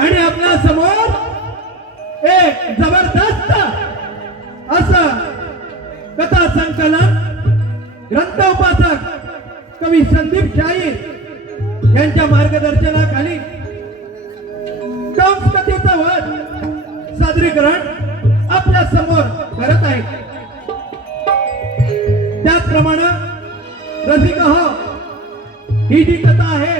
आणि आपल्यासमोर एक जबरदस्त असं कथा संकलन ग्रंथ उपासक कवी संदीप शाही यांच्या मार्गदर्शनाखाली कंस कथेचं वध सादरीकरण आपल्यासमोर करत आहे. त्याचप्रमाणे रसिक हो ही जी कथा आहे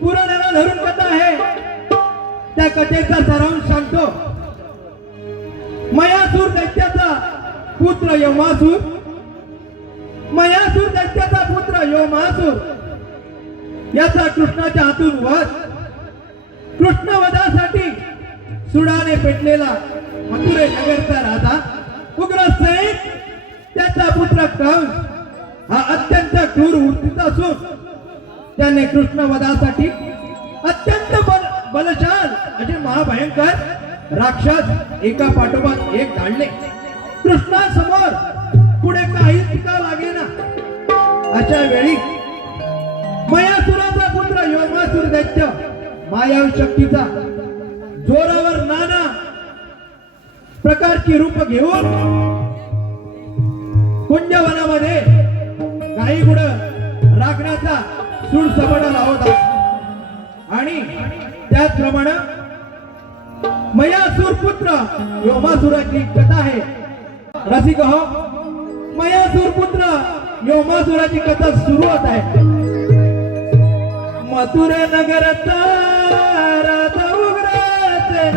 पुराणाला धरून कथा आहे त्या कथेचा सारांश सांगतो. मयासूर दैत्याचा पुत्र यमासूर मयासूर दैत्याचा पुत्र योमासूर याचा कृष्णाच्या हातून वध. कृष्ण वधासाठी सुडाने पेटलेला मथुरे नगरचा राजा. उग्रसेन त्याचा पुत्र कंस. हा अत्यंत क्रूर वृत्तीचा असून त्याने कृष्ण वधासाठी अत्यंत बलशाल असे महाभयंकर राक्षस एका पाठोपाठ एक धाडले. कृष्णासमोर पुढे काही टिका लागेना. अशा वेळी मयासुराचा पुत्र योमासुर दैत्य माया शक्तीचा जोरावर नाना प्रकारची रूप घेऊन कुंजवनामध्ये काही गुड राखण्याचा सूड सपाटा लावत आणि त्याचप्रमाणे मयासूर पुत्र योमासुराची कथा आहे. रसिक हो मयासूर पुत्र योमासुराची कथा सुरू होत आहे. मथुर नगरचा राजा उग्रसेन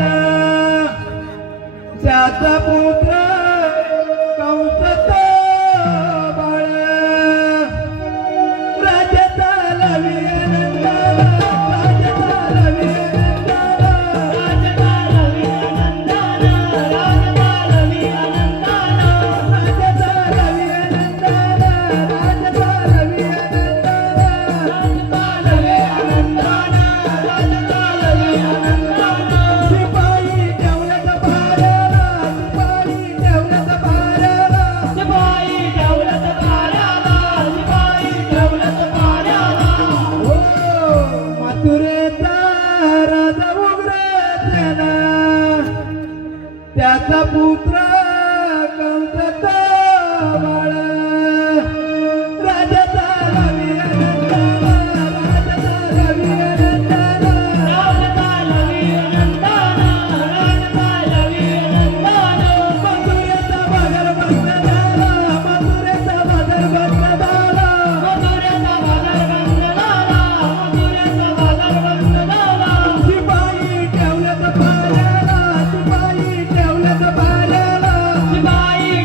त्याचा पुत्र नारायण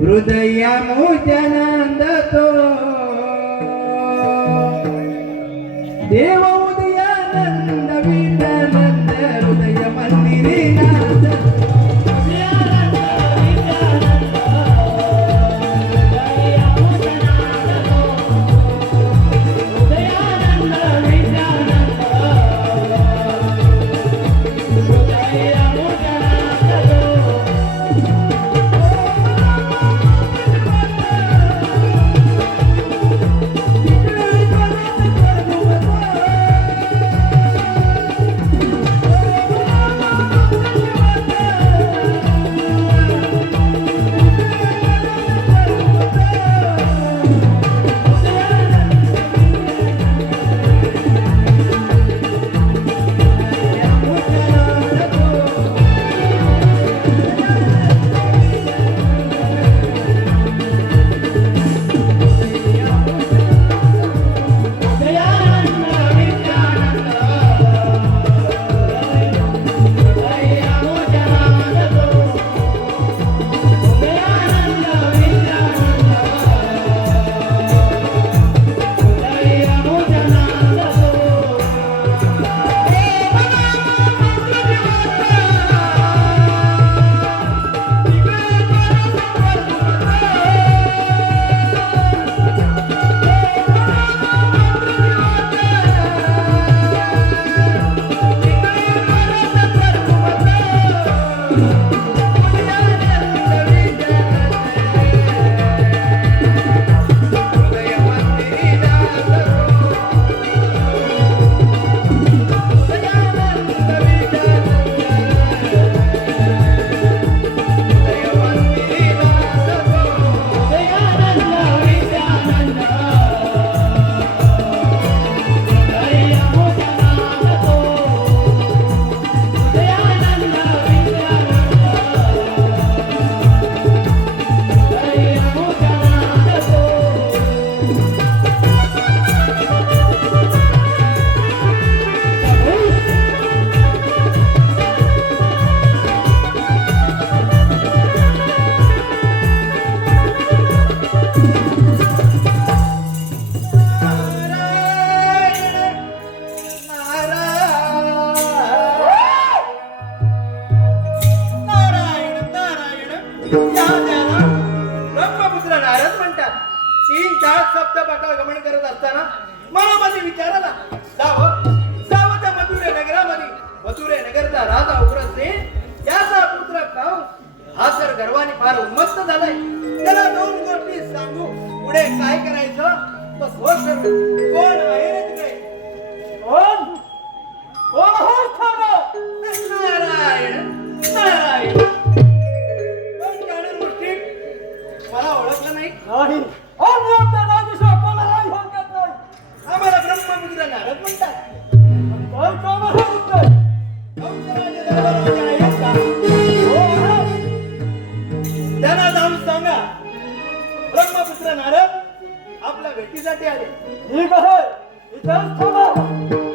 హృదయము జనా त्याला दोन गोष्टी सांगू. पुढे काय करायचं? बस हो कोण हो हो नारायण नारायण. कोण गोष्टी मला ओळखलं नाही. व्यक्तीसाठी आहे ही गरज इतर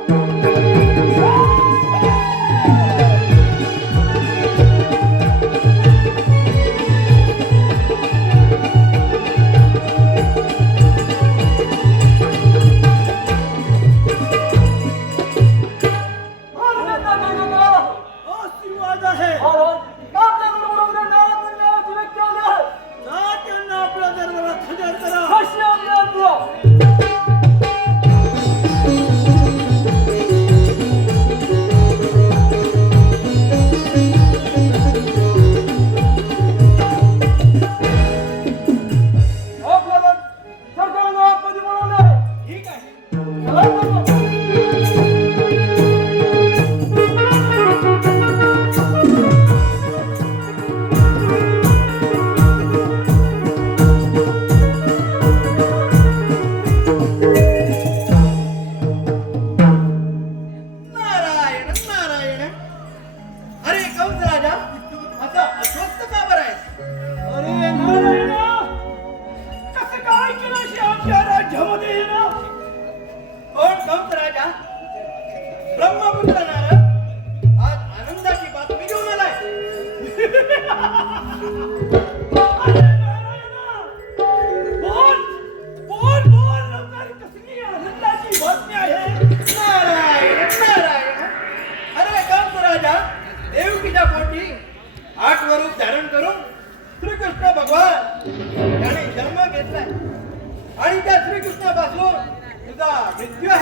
¡Ya!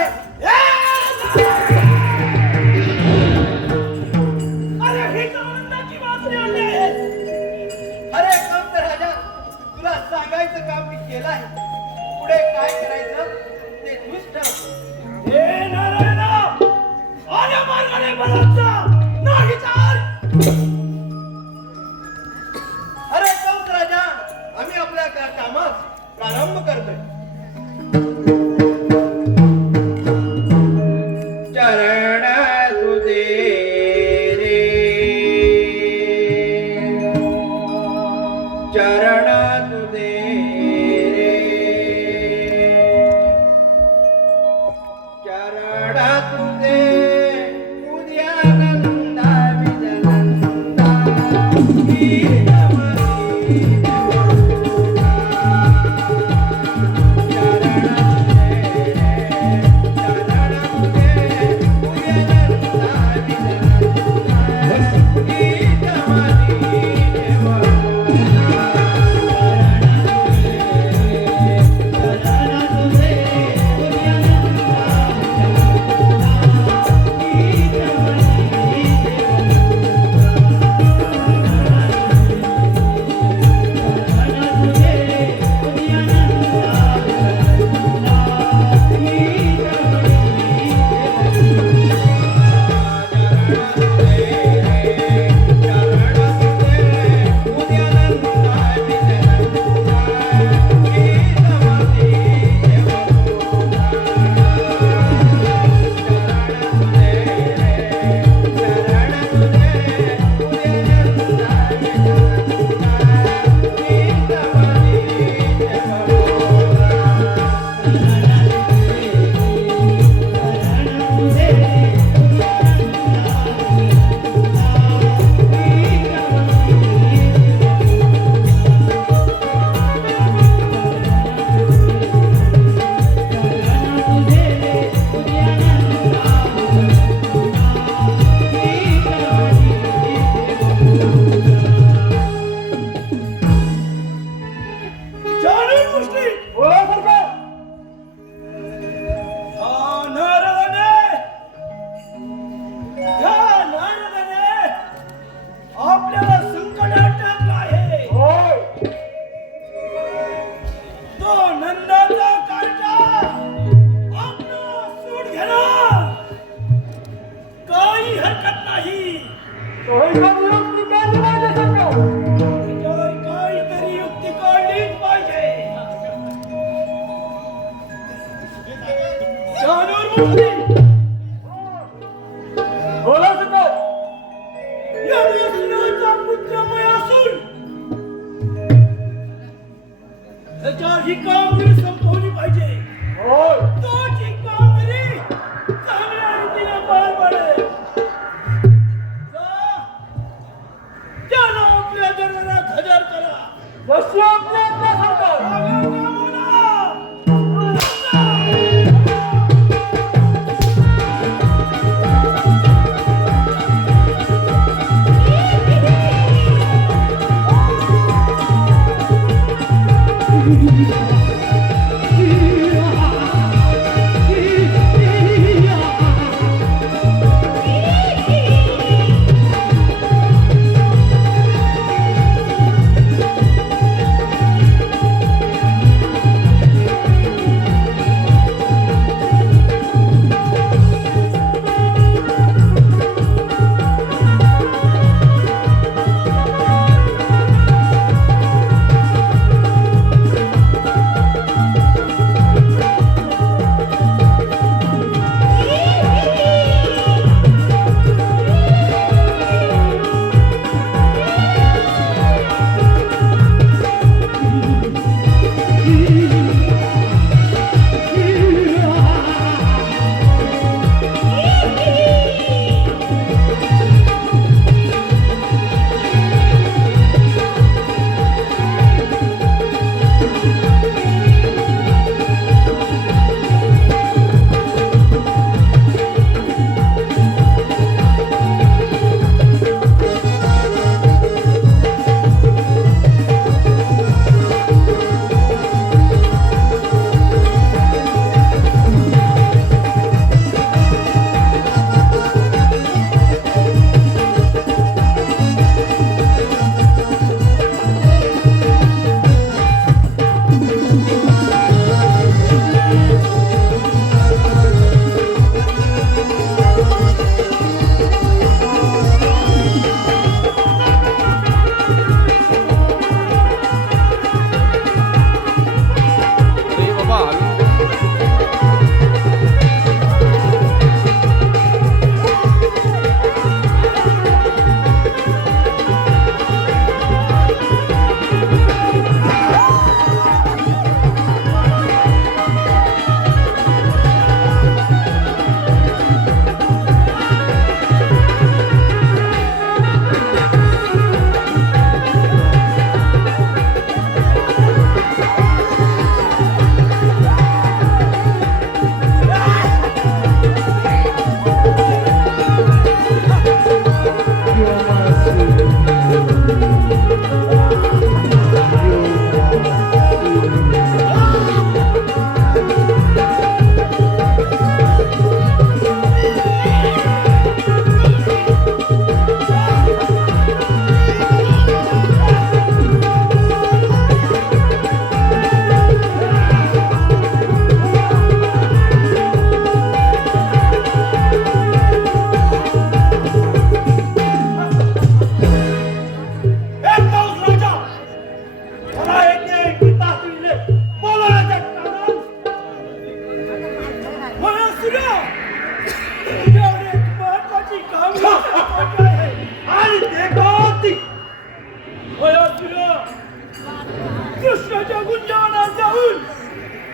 त्याच्या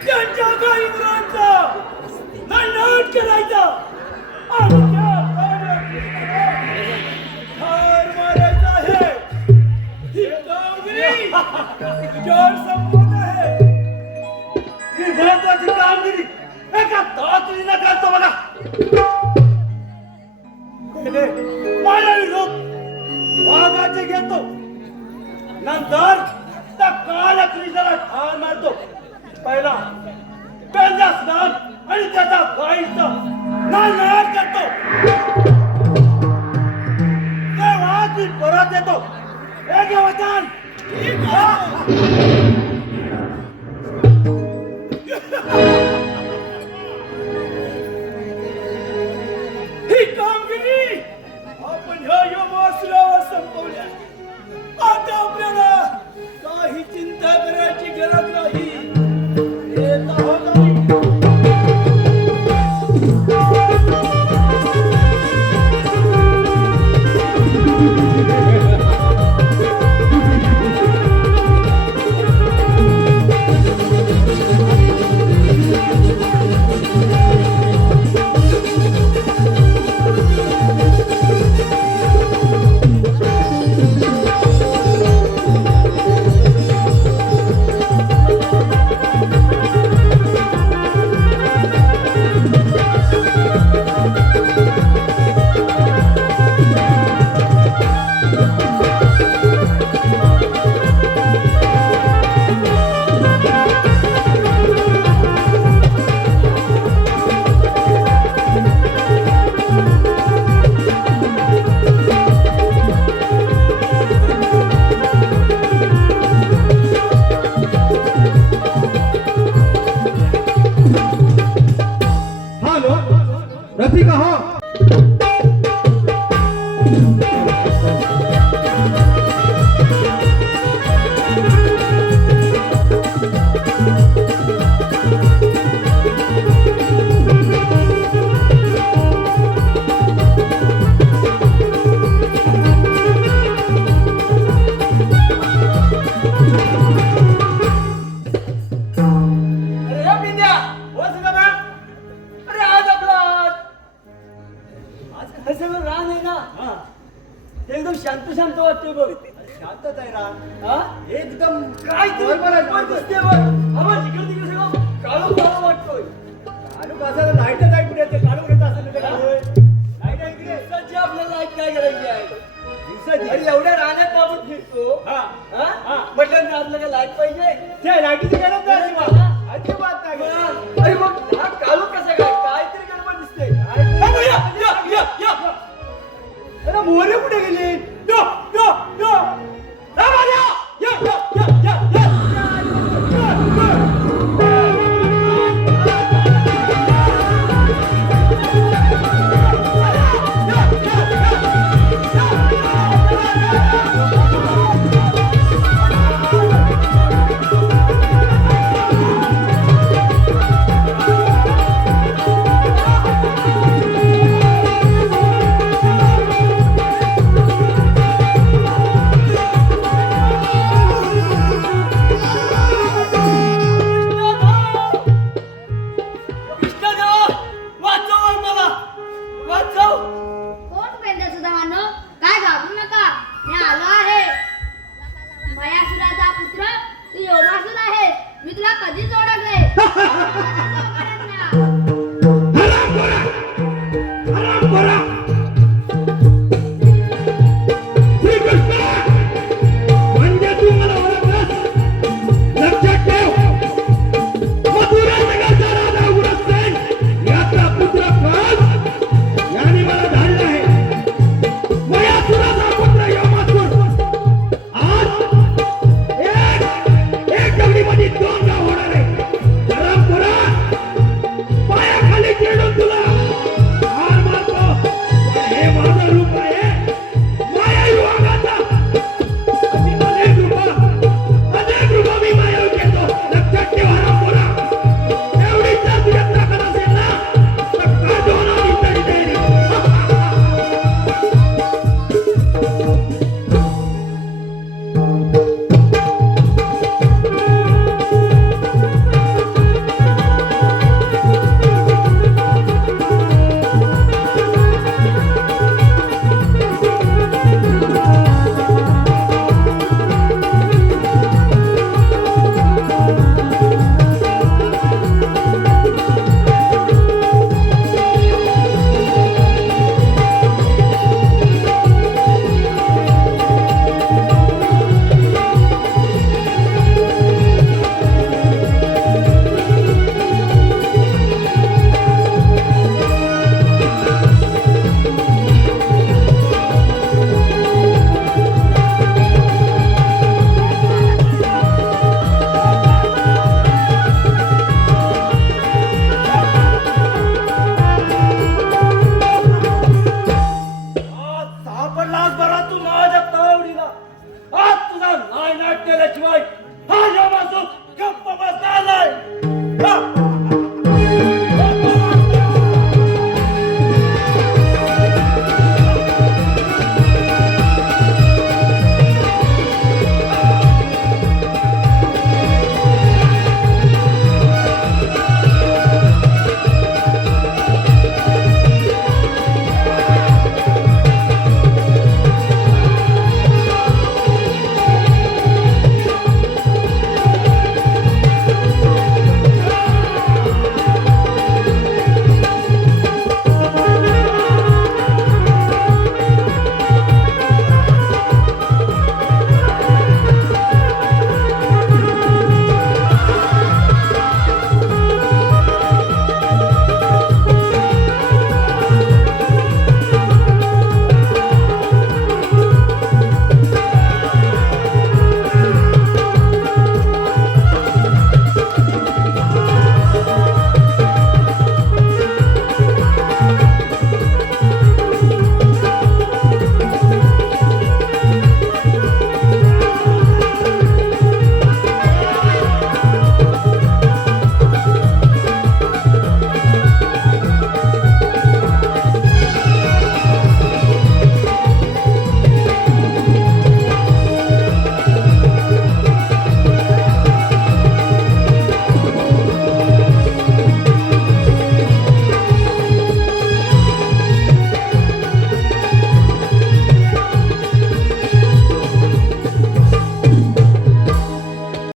त्यांच्या काही मुलांचा नाट करायचा ठार मारायचा आहे. ही कामगिरी तुझ्यावर संपत आहे. ही महत्वाची कामगिरी एका तातडीनं करतो बघा. पहिले माझ्या विरोध वाघाचे घेतो. नंतर त्या काळ्या कृष्णाला ठार मारतो. पहिला त्यांचा स्नान आणि त्याचा गाईचा नानाट करतो. तेव्हा ती परत येतो. हे घे